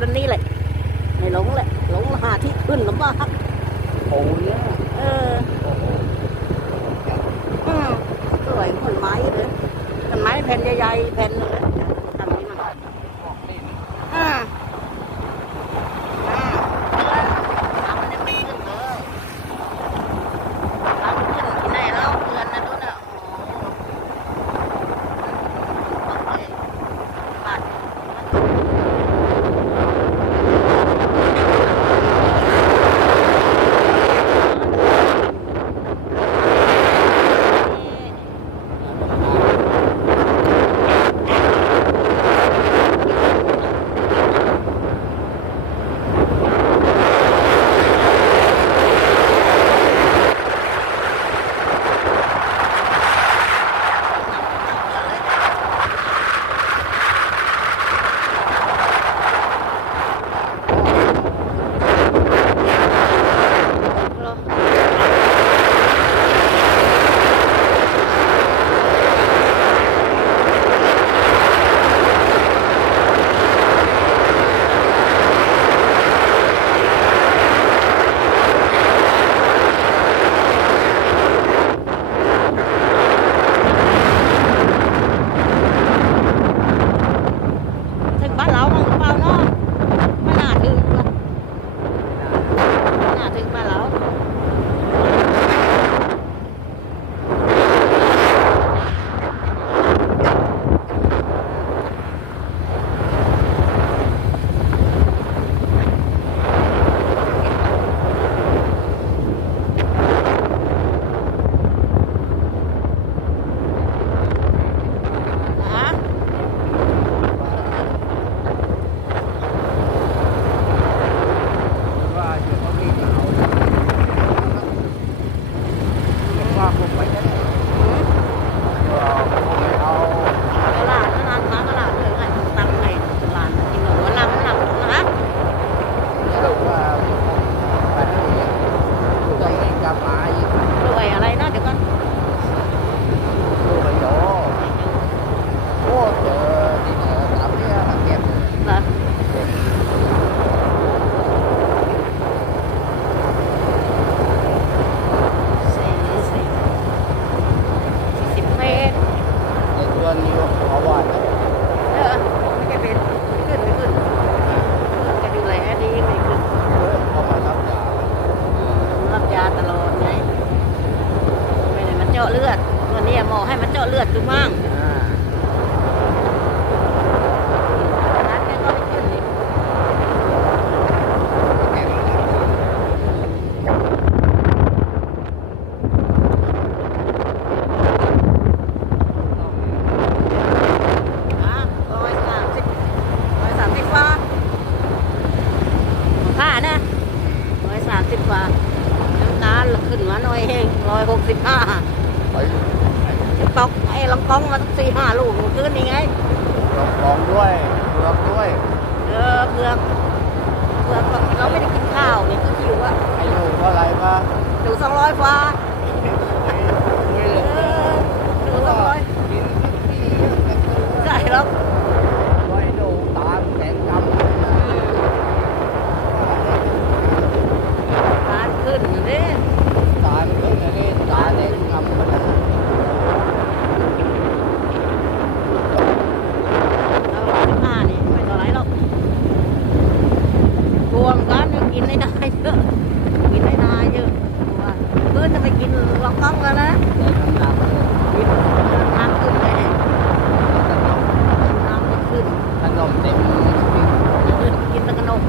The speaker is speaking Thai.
อันนี้แหละไม่หลงเลยหลงหาที่ขึ้นลำบาบโอ้ยเอออืมสวยผลไม้เลยผลไม้แผ่นใหญ่ๆแผ่นเลย ว่าผมไปจะได้ก็ไม่เอา ตลาดนานมาตลาดเลยไงตังไงตลาดกินหนูวันหลังวันหลังนะ ลูกว่าไปนี่ลูกไอ้กลับมาอีก รวยอะไรนะเดี๋ยวก่อน ลูกไอ้โยโอ้เจอที่ไหนทำเนี่ยเก็บ เหรอสี่สิบสี่สิบเมตร ในเดือนนี้เขาว่า เออไม่แกเป็นขึ้นไม่ขึ้นแกดูแลดีไม่ขึ้น เขามารับยา อืมรับยาตลอดไงไม่ได้มันเจาะเลือดวันนี้หมอให้มัน เจาะเลือดดูมั่งอ่านัดแกก็ไม่ขึ้นอีกแก็บอะร้อยสามสิบร้อยสามสิบกว่าค่านะร้อยสามสิบกว่าน้ำตาลขึ้นมาหน่อยเองร้อยหกสิบห้าไป ตอกไอ้ลองกองมาสี่ห้าลูกเมื่อคืนนี่ไงลองลองด้วยเลือกด้วยเออเผือกเผือกเราไม่ได้กินข้าวเนี่ยก็หิวอะไอ้หนูเท่าไหร่มาดูสองร้อยฟ้าไม่เอเลยอดูสองร้อยกินที่ใช่หรอ กินล็อกกล้องแล้วนะน้ำนเลยเนี่ยน้ำงมเต็มขึ้นกินแต่ขนม